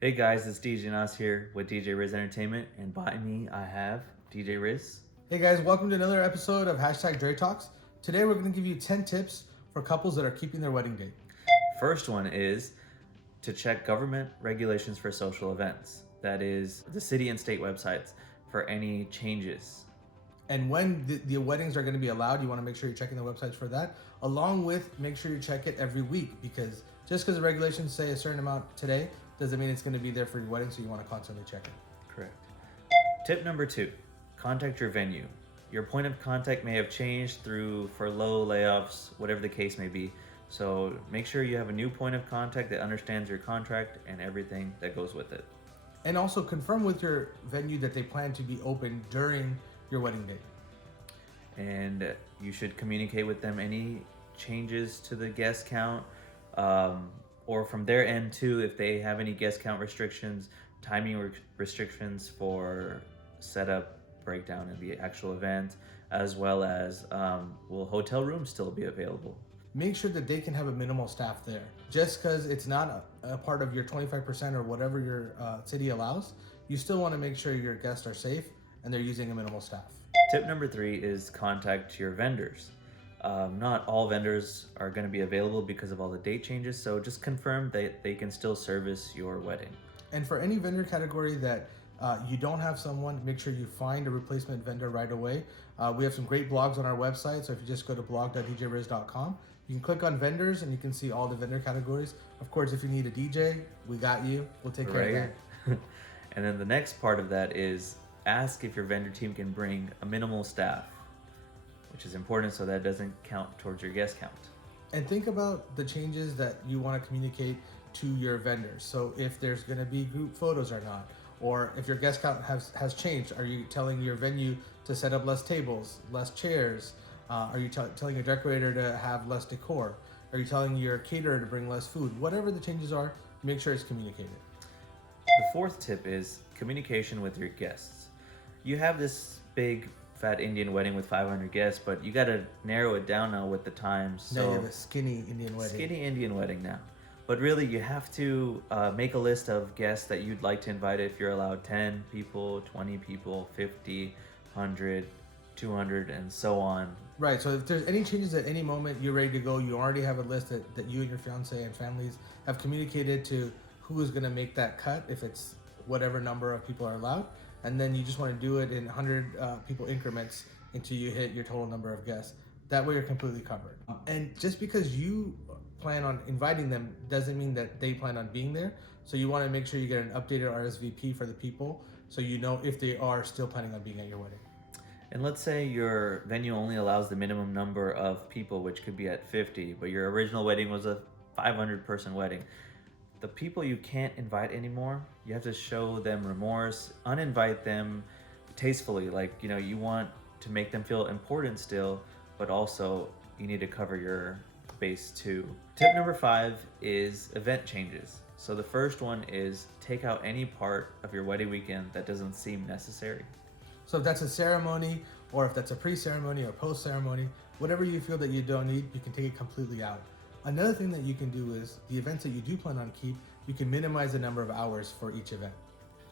Hey guys, it's DJ Nas here with DJ Riz Entertainment, and by me I have DJ Riz. Hey guys, welcome to another episode of Hashtag Dre Talks. Today we're going to give you 10 tips for couples that are keeping their wedding date. First one is to check government regulations for social events. That is the city and state websites for any changes. And when the weddings are going to be allowed, you want to make sure you're checking the websites for that. Along with, make sure you check it every week, because just because the regulations say a certain amount today doesn't mean it's going to be there for your wedding, so you want to constantly check it. Correct. Tip number 2, contact your venue. Your point of contact may have changed through furlough, layoffs, whatever the case may be. So make sure you have a new point of contact that understands your contract and everything that goes with it. And also confirm with your venue that they plan to be open during your wedding date. And you should communicate with them any changes to the guest count, or from their end too, if they have any guest count restrictions, timing restrictions for setup, breakdown in the actual event, as well as will hotel rooms still be available. Make sure that they can have a minimal staff there. Just because it's not a part of your 25% or whatever your city allows, you still want to make sure your guests are safe and they're using a minimal staff. Tip number 3 is contact your vendors. Not all vendors are going to be available because of all the date changes, so just confirm that they can still service your wedding. And for any vendor category that you don't have someone, make sure you find a replacement vendor right away. We have some great blogs on our website, so if you just go to blog.djriz.com, you can click on vendors and you can see all the vendor categories. Of course, if you need a DJ, we got you. We'll take care of that. And then the next part of that is ask if your vendor team can bring a minimal staff, which is important so that doesn't count towards your guest count. And think about the changes that you want to communicate to your vendors. So if there's going to be group photos or not, or if your guest count has changed, are you telling your venue to set up less tables, less chairs? Are you telling your decorator to have less decor? Are you telling your caterer to bring less food? Whatever the changes are, make sure it's communicated. The fourth tip is communication with your guests. You have this big fat Indian wedding with 500 guests, but you got to narrow it down now with the times. So now you have a skinny Indian wedding. Skinny Indian wedding now. But really, you have to make a list of guests that you'd like to invite if you're allowed 10 people, 20 people, 50, 100, 200, and so on. Right, so if there's any changes at any moment, you're ready to go. You already have a list that you and your fiance and families have communicated to who is going to make that cut, if it's whatever number of people are allowed. And then you just want to do it in 100 people increments until you hit your total number of guests. That way you're completely covered. And just because you plan on inviting them doesn't mean that they plan on being there. So you want to make sure you get an updated RSVP for the people so you know if they are still planning on being at your wedding. And let's say your venue only allows the minimum number of people, which could be at 50, but your original wedding was a 500 person wedding. The people you can't invite anymore, you have to show them remorse, uninvite them tastefully. Like, you want to make them feel important still, but also you need to cover your base too. Tip number 5 is event changes. So the first one is take out any part of your wedding weekend that doesn't seem necessary. So if that's a ceremony, or if that's a pre-ceremony or post-ceremony, whatever you feel that you don't need, you can take it completely out. Another thing that you can do is the events that you do plan on keep, you can minimize the number of hours for each event.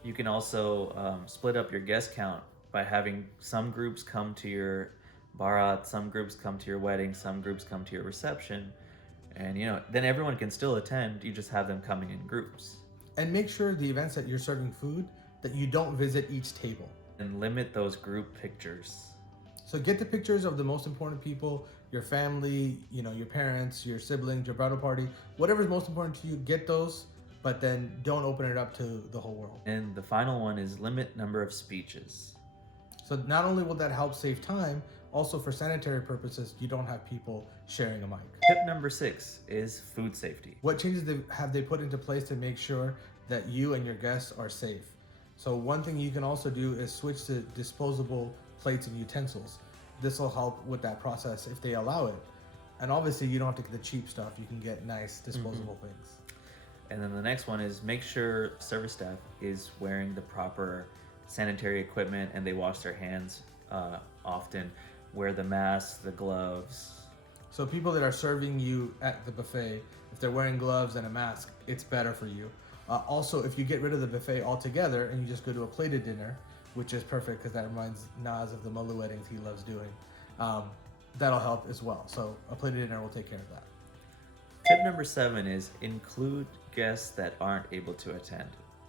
You can also split up your guest count by having some groups come to your barat, some groups come to your wedding, some groups come to your reception, and then everyone can still attend. You just have them coming in groups. And make sure the events that you're serving food that you don't visit each table. And limit those group pictures. So get the pictures of the most important people, your family, your parents, your siblings, your bridal party, whatever's most important to you, get those, but then don't open it up to the whole world. And the final one is limit number of speeches. So not only will that help save time, also for sanitary purposes, you don't have people sharing a mic. Tip number 6 is food safety. What changes have they put into place to make sure that you and your guests are safe? So one thing you can also do is switch to disposable plates and utensils. This will help with that process if they allow it. And obviously you don't have to get the cheap stuff. You can get nice disposable things. And then the next one is make sure service staff is wearing the proper sanitary equipment and they wash their hands often. Wear the masks, the gloves. So people that are serving you at the buffet, if they're wearing gloves and a mask, it's better for you. Also, if you get rid of the buffet altogether and you just go to a plated dinner, which is perfect because that reminds Nas of the Mulu weddings he loves doing, that'll help as well. So a plated dinner will take care of that. Tip number 7 is include guests that aren't able to attend.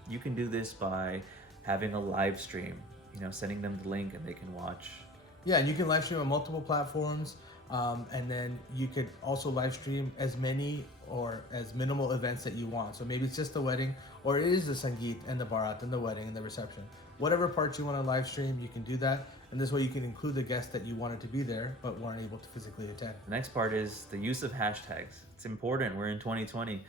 You can do this by having a live stream, sending them the link and they can watch. Yeah, and you can live stream on multiple platforms, and then you could also live stream as many or as minimal events that you want. So maybe it's just the wedding, or it is the sangeet and the barat and the wedding and the reception. Whatever parts you want to live stream, you can do that, and this way you can include the guests that you wanted to be there but weren't able to physically attend. The next part is the use of hashtags. It's important. We're in 2020.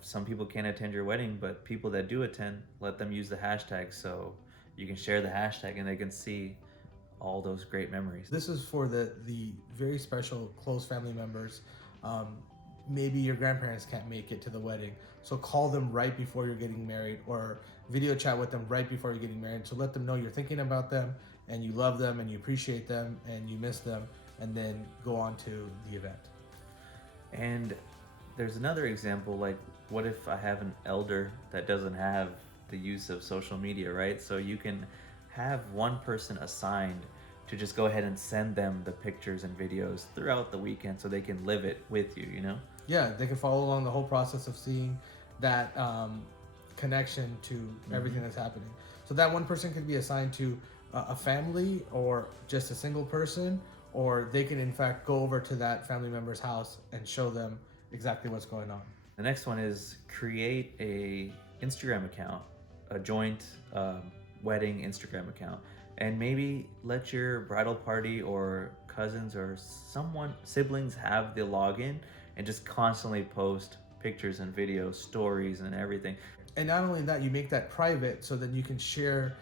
Some people can't attend your wedding, but people that do attend, let them use the hashtag so you can share the hashtag and they can see all those great memories. This is for the very special close family members. Maybe your grandparents can't make it to the wedding, so call them right before you're getting married, or video chat with them right before you're getting married. So let them know you're thinking about them and you love them and you appreciate them and you miss them, and then go on to the event. And there's another example, like what if I have an elder that doesn't have the use of social media, right? So you can have one person assigned to just go ahead and send them the pictures and videos throughout the weekend so they can live it with you, Yeah, they can follow along the whole process of seeing that connection to everything that's happening. So that one person could be assigned to a family or just a single person, or they can in fact go over to that family member's house and show them exactly what's going on. The next one is create a Instagram account, a joint wedding Instagram account, and maybe let your bridal party or cousins or siblings have the login and just constantly post pictures and videos, stories and everything. And not only that, you make that private so that you can share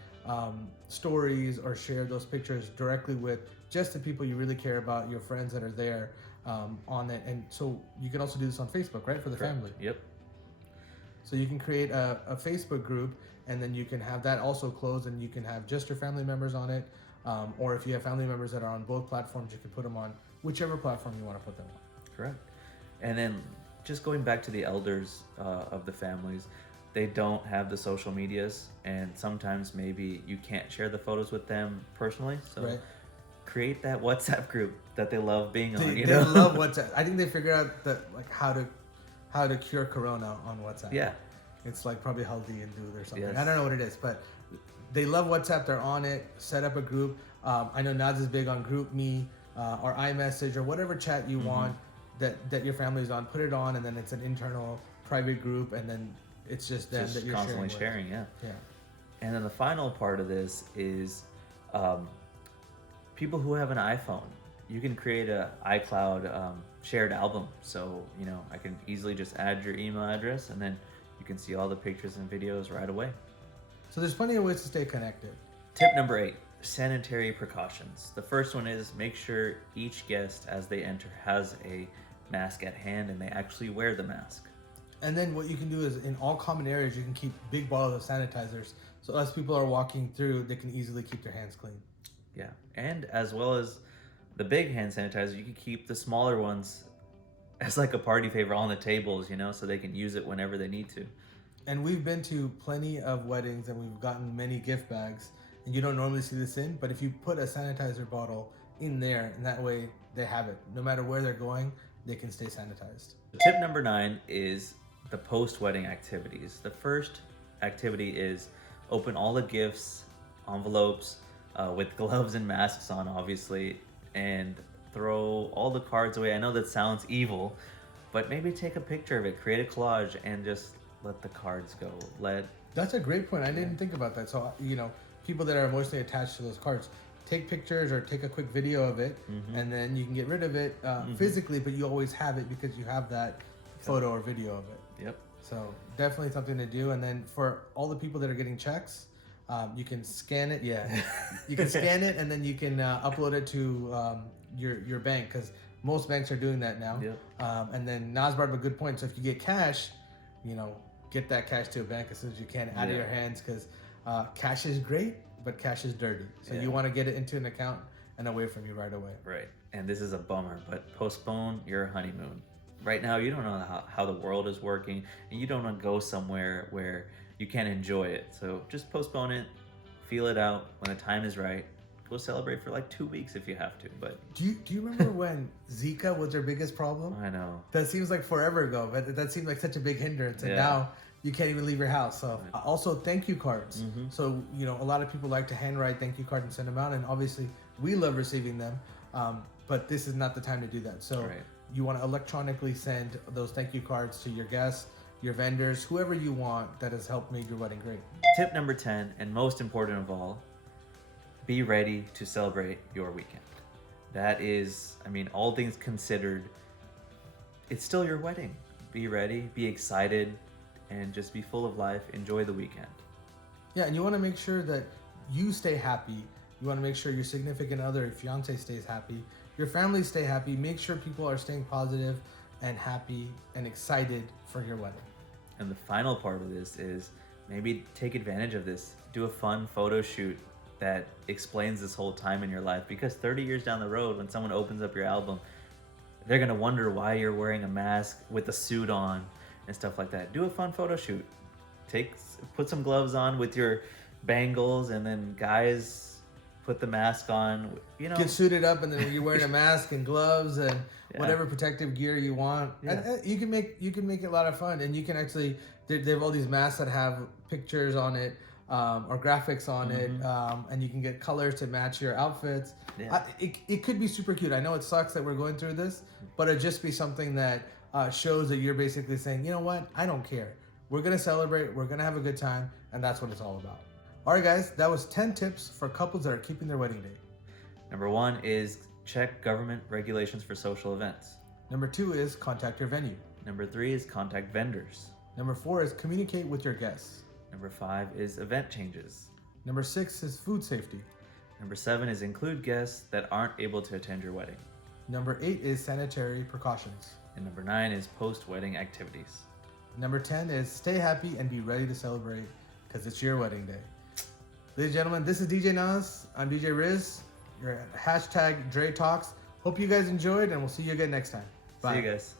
stories or share those pictures directly with just the people you really care about, your friends that are there on it. And so you can also do this on Facebook, right, for the Correct. family. Yep. So you can create a Facebook group, and then you can have that also closed, and you can have just your family members on it. Or if you have family members that are on both platforms, you can put them on whichever platform you want to put them on. Correct. And then just going back to the elders of the families, they don't have the social medias, and sometimes maybe you can't share the photos with them personally. So Right. create that WhatsApp group that they love being on. They love WhatsApp. I think they figured out that like how to cure Corona on WhatsApp. Yeah. It's like probably healthy and do or something. Yes. I don't know what it is, but they love WhatsApp. They're on it. Set up a group. I know Naz is big on GroupMe or iMessage or whatever chat you want that your family's on. Put it on, and then it's an internal private group, and then it's just them that you're constantly sharing. Yeah. Yeah. And then the final part of this is people who have an iPhone. You can create a iCloud shared album. So, I can easily just add your email address, and then you can see all the pictures and videos right away. So there's plenty of ways to stay connected. Tip number 8, sanitary precautions. The first one is make sure each guest as they enter has a mask at hand and they actually wear the mask. And then what you can do is in all common areas, you can keep big bottles of sanitizers. So as people are walking through, they can easily keep their hands clean. Yeah. And as well as the big hand sanitizer, you can keep the smaller ones as like a party favor on the tables, so they can use it whenever they need to. And we've been to plenty of weddings and we've gotten many gift bags, and you don't normally see this in, but if you put a sanitizer bottle in there, and that way they have it. No matter where they're going, they can stay sanitized. Tip number 9 is the post-wedding activities. The first activity is open all the gifts, envelopes, with gloves and masks on, obviously, and throw all the cards away. I know that sounds evil, but maybe take a picture of it, create a collage, and just let the cards go. That's a great point. I didn't think about that. So, people that are emotionally attached to those cards, take pictures or take a quick video of it, and then you can get rid of it physically, but you always have it because you have that photo or video of it. Yep. So definitely something to do. And then for all the people that are getting checks, you can scan it. Yeah, you can scan it, and then you can upload it to your bank, because most banks are doing that now. Yep. And then Nas brought up a good point. So if you get cash, get that cash to a bank as soon as you can out of your hands, because cash is great, but cash is dirty. So you want to get it into an account and away from you right away. Right. And this is a bummer, but postpone your honeymoon. right now you don't know how the world is working, and you don't want to go somewhere where you can't enjoy it. So just postpone it, feel it out. When the time is right, go celebrate for like 2 weeks if you have to. But Do you remember when Zika was their biggest problem? I know. That seems like forever ago, but that seemed like such a big hindrance, and Yeah. now you can't even leave your house. So also thank you cards. Mhm. So a lot of people like to handwrite thank you cards and send them out, and obviously we love receiving them. But this is not the time to do that. So Right. you want to electronically send those thank you cards to your guests, your vendors, whoever you want that has helped make your wedding great. Tip number 10, and most important of all, be ready to celebrate your weekend. That is, I mean, all things considered, it's still your wedding. Be ready, be excited, and just be full of life. Enjoy the weekend. Yeah, and you want to make sure that you stay happy. You want to make sure your significant other, your fiance, stays happy. Your family stay happy. Make sure people are staying positive and happy and excited for your wedding. And the final part of this is maybe take advantage of this. Do a fun photo shoot that explains this whole time in your life, because 30 years down the road, when someone opens up your album, they're gonna wonder why you're wearing a mask with a suit on and stuff like that. Do a fun photo shoot. Put some gloves on with your bangles, and then guys put the mask on. Get suited up, and then you're wearing a mask and gloves and Yeah. whatever protective gear you want. Yeah. And you can make it a lot of fun, and you can actually they have all these masks that have pictures on it. Or graphics on it, and you can get colors to match your outfits. Yeah. It could be super cute. I know it sucks that we're going through this, but it'd just be something that shows that you're basically saying, you know what, I don't care. We're gonna celebrate, we're gonna have a good time, and that's what it's all about. All right, guys, that was 10 tips for couples that are keeping their wedding day. Number 1 is check government regulations for social events. Number 2 is contact your venue. Number 3 is contact vendors. Number 4 is communicate with your guests. Number 5 is event changes. Number 6 is food safety. Number 7 is include guests that aren't able to attend your wedding. Number 8 is sanitary precautions. And number 9 is post-wedding activities. Number 10 is stay happy and be ready to celebrate, because it's your wedding day. Ladies and gentlemen, this is DJ Nas. I'm DJ Riz. You're at #Dre Talks. Hope you guys enjoyed, and we'll see you again next time. Bye. See you guys.